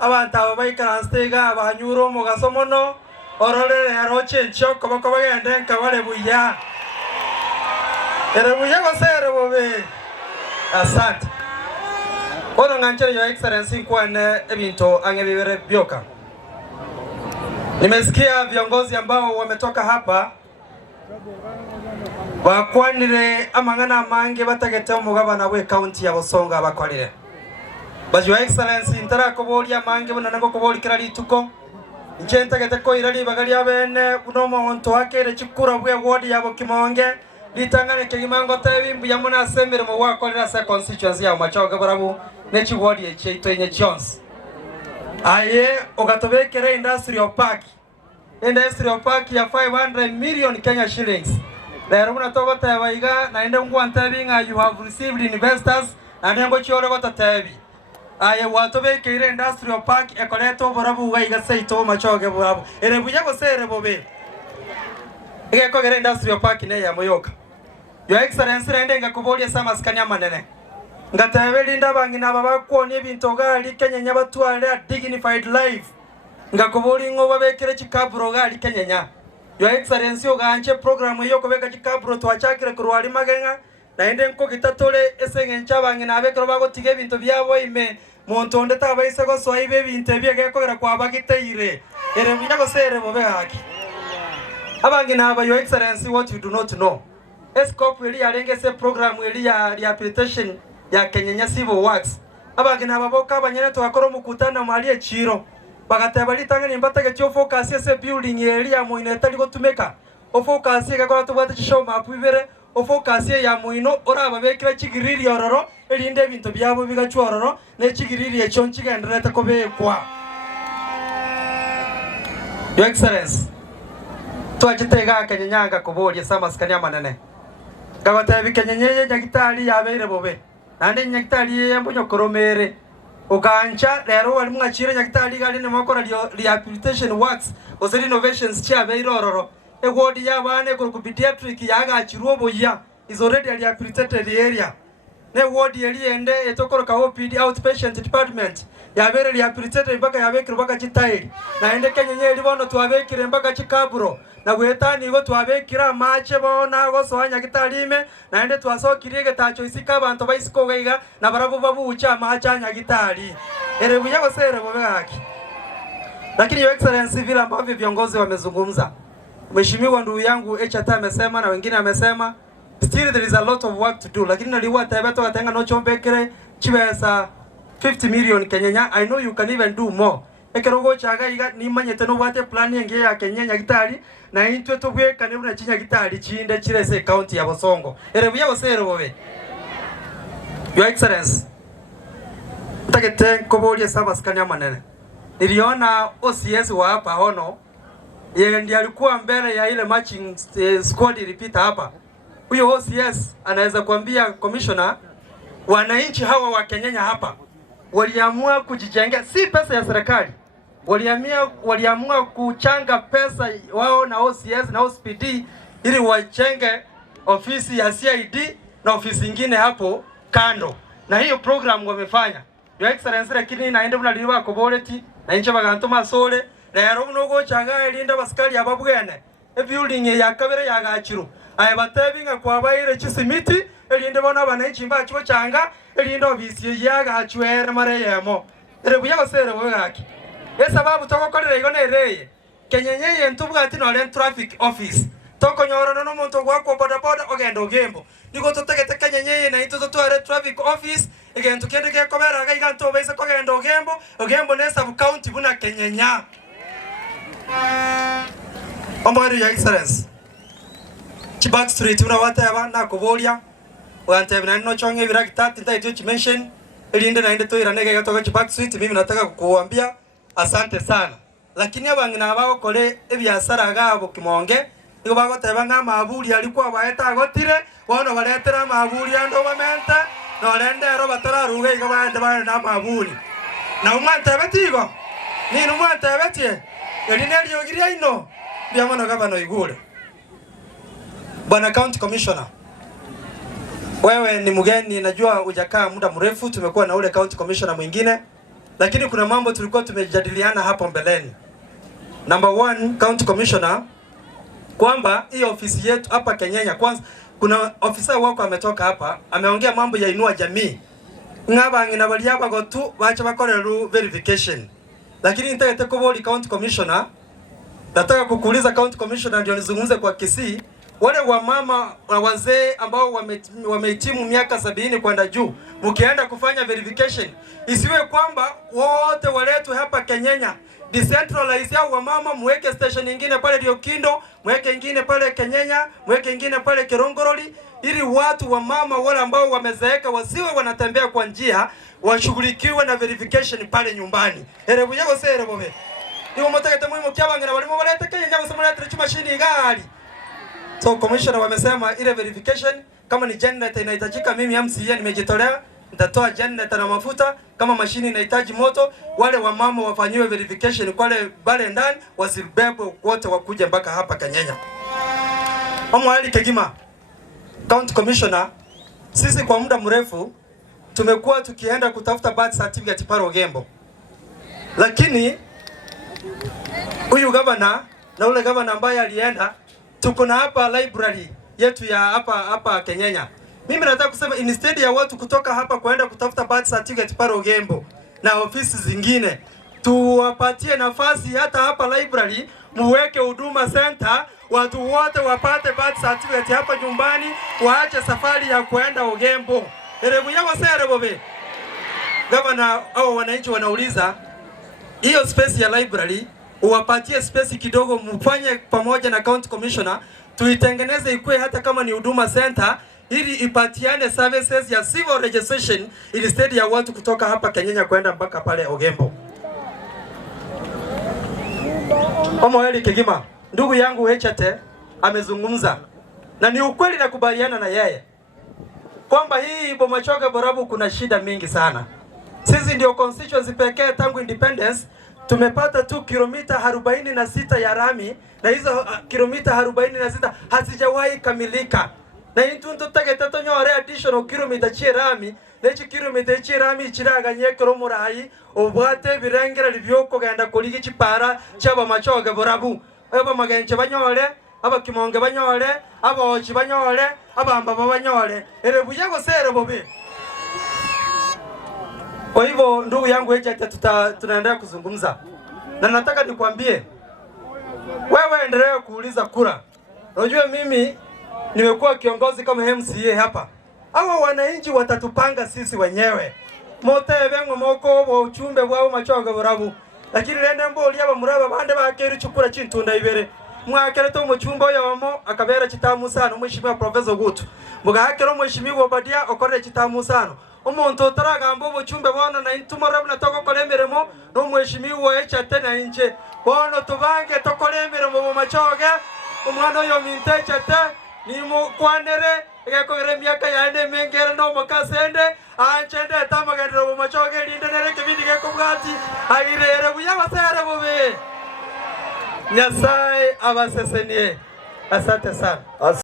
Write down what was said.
abantu ababaikara stega abanyuro mu gasomono ororere aroche nchoko bako bagende nkabale buya ere buya gosere bobe asante ono nganchere your excellency kwane ebinto angebibere byoka. Nimesikia viongozi ambao wametoka hapa bakwanire amangana mange batagete umugabana we county ya Bosonga bakwalire. But your excellency intara kobolia mange bunanango kobolikira lituko nje ntagete ko irali bagali abene unomo onto wakere chikura bwe ward yabo Kimonge litangane kegimango tebimbu yamuna asembere mu wakolera sa constituency ya Machoga barabu nechi ward ye cheito enye Jones aye ogatobekere industrial park ya 500 million Kenya shillings. Lero muna togota yabaiga na ende ngwantabinga you have received investors and ngo chore batatebi aye watobekere industrial park ekoleto borabu gaiga seito Machoge borabu ere buya gosere bobe ege kogere industrial park ne ya Moyoka. Your excellency rende ngakubolie sama skanya manene ngatebeli ndabangi nababakwo n'ebintu gali Kenya nyabatwale dignified life ngakubuli ngo babekere chikaburo gali Kenya. Your excellency oganje program yo kobeka chikaburo twachakire kurwali magenga na ende nko gitatole esenge nchabangi nabekero bagotige ebintu byabo ime muntu ondeta abaise go soibe ebintu byege kogera kwa bagiteire ere bunyago sere bobe haki abangi naba. Your excellency, what you do not know, escope eli alengese program eli ya rehabilitation ya Kenya Civil Works abangi naba boka abanyene twakora mukutana mali echiro bagateba litanga nimbatage cyo focus ese building eli ya muino etali gotumeka o focus igakora tubate chisho map ibere o focus ya muino oraba bekira chigiriri ororo elinde ebintu byabo bigachororo ne chigiriri echo nchigenderete kobekwa. Your excellency twachitega Kenyanga kobolie sama skania manene gagotebi Kenyenye nyagitali yabeire bobe nande nyagitali yembunyo koromere ukancha lero wali mwachire nyagitali gali ne makora rehabilitation works ose innovations chabeire ororo egodi yabane ku pediatric yagachirwo boya is already a rehabilitated area ne ward yeli ende etokoroka OPD outpatient department yabere rehabilitated mpaka yabekire baka chitaili na ende Kenyenye libono twabekire mpaka chikaburo na gwetani go twabekira mache bona go soanya gitalime na ende twasokiriye getacho isika abantu baisiko gaiga na barabu babu ucha macha nya gitali ere buya go sere bobe haki. Lakini your excellency vile ambavyo viongozi wamezungumza, mheshimiwa ndugu yangu Echata amesema na wengine amesema, still there is a lot of work to do. Lakini naliwa tabeto gatenga no chombekere chibesa 50 million Kenya. I know you can even do more. Ekerogo chaga iga nimanyete no bate plan yenge ya Kenya nyagitali na intwe tobweka ne buna chinya gitali chinde chirese county ya Bosongo ere buya bosere bobe. Your excellency tagete kobolie sabaskanya manene niliona OCS wa hapa hono yeye ndiye alikuwa mbele ya ile matching squad ilipita hapa. Huyo OCS anaweza kuambia commissioner wananchi hawa wa Kenya hapa waliamua kujijenga, si pesa ya serikali, waliamua kuchanga pesa wao na OCS na OSPD ili wachenge ofisi ya CID na ofisi nyingine hapo kando, na hiyo program wamefanya. Your excellency, lakini naende mnaliwa koboleti na inche baganto masole lero mnogo changa elinda baskali ababwene e building ya kabere ya gachiru aye batebinga kwa bayire chisimiti elinde bona bananchi mba chibo changa elindo ofisi ya gachwere mare yemo ere buya basere bogaki esababu tokokorera igone ereye Kenyenye ntubwa ati no len traffic office toko nyoro no muntu gwako boda boda ogenda ogembo niko totegete Kenyenye na into tware traffic office egento kende ke kobera ga iganto bese kogenda ogembo ne sub county buna Kenyenya. Ombari ya excellency Chibak Street unawata abana kobolia wantebina no chonge birakitati ntaityo chimention elinde na ende toira nege gatoka Chibak Street. Mimi nataka kukuambia asante sana, lakini abangina abakole ebyasara gabo Kimonge niko bagoteba nga mabuli alikuwa baeta agotire bono baletera mabuli ando bamenta no lendero batararuge iga baende na mabuli na umantebetigo ni umantebeti eline lyogiria ino byamana gabano igule. Bwana County Commissioner, wewe ni mgeni, najua hujakaa muda mrefu, tumekuwa na ule County Commissioner mwingine lakini kuna mambo tulikuwa tumejadiliana hapo mbeleni. Number 1, County Commissioner, kwamba hii ofisi yetu hapa Kenyenya, kwanza kuna ofisa wako ametoka hapa, ameongea mambo ya Inua Jamii. Ng'abangina bali hapa go tu bacha bakorera verification. Lakini nitaka kuboli County Commissioner, nataka kukuuliza County Commissioner ndio nizungumze kwa Kisii, wale wamama na wazee ambao wamehitimu miaka 70 kwenda juu, mkienda kufanya verification, isiwe kwamba wote waletwe hapa Kenyenya. Decentralize yao wamama, muweke station nyingine pale Riokindo, muweke nyingine pale Kenyenya, muweke nyingine pale Kirongoroli, ili watu wa mama wale ambao wamezeeka wasiwe wanatembea kwa njia, washughulikiwe na verification pale nyumbani. Erebu yego sere bobe. Niwo motagete muhimu kyabangana balimo baleta Kenya basemuleta chuma shini gari. So commissioner wamesema ile verification kama ni generator inahitajika, mimi MCA nimejitolea, nitatoa generator na mafuta. Kama mashini inahitaji moto, wale wamama wafanyiwe verification kwale bale ndani, wasibebe wote wakuje mpaka hapa Kenyenya. Omwali Kegima, County Commissioner, sisi kwa muda mrefu tumekuwa tukienda kutafuta birth certificate pale Ogembo. Lakini huyu governor na ule governor ambaye alienda, tuko na hapa library yetu ya hapa Kenyenya. Mimi nataka kusema instead ya watu kutoka hapa kwenda kutafuta birth certificate pale Ogembo na ofisi zingine, tuwapatie nafasi hata hapa library, muweke huduma center, watu wote wapate birth certificate hapa nyumbani, waache safari ya kwenda Ogembo. Erebu yao sere bobe. Governor au wananchi wanauliza hiyo space ya library uwapatie space kidogo, mfanye pamoja na County Commissioner, tuitengeneze ikuwe hata kama ni huduma center, ili ipatiane services ya civil registration instead ya watu kutoka hapa Kenyenya kwenda mpaka pale Ogembo. Omwali Kegima, ndugu yangu Hechete amezungumza na ni ukweli, na kubaliana na yeye kwamba hii Bomachoge Borabu kuna shida mingi sana. Sisi ndio constituency pekee tangu independence tumepata tu kilomita 46 ya rami, na hizo kilomita 46 hazijawahi kamilika. Na intuntu tagetato nyore additional kilomita chirami, nechi kilomita chirami chiraganye kromorai obwate birengera libyoko genda koligi chipara chaba Machoge Borabu. Aba magenche banyore, aba Kimonge banyore, aba Ochi banyore, aba Mbaba banyore. Erebuye go sere bobe. Kwa hivyo ndugu yangu Hechete, tunaendelea kuzungumza. Na nataka nikwambie wewe endelea kuuliza kura. Unajua mimi nimekuwa kiongozi kama MCA hapa. Hawa wananchi watatupanga sisi wenyewe. Motebe ngomoko bo uchumbe bwao Machoge Borabu. Lakini rende mboli aba muraba bande bakeri chukura chintunda ibere. Mwakere to muchumba yamo akabera kitamu sana mwishimiwa Professor Gutu. Mugakero mwishimiwa Badia okore kitamu sana. Umuntu utaragambo buchumbe bona na intumarabu natoko kolemeremo no mwishimiwa Hechete na inje. Bono tubange tokolemeremo mu Machoge. Umwana yo mintechete ni mu kwanere egakogere myaka yande mengere no makasende anchende tamagendero mu Machoge lindenere kibindi gekobwati agirere buyabasere bobe. Nyasaye abasesenie. Asante sana.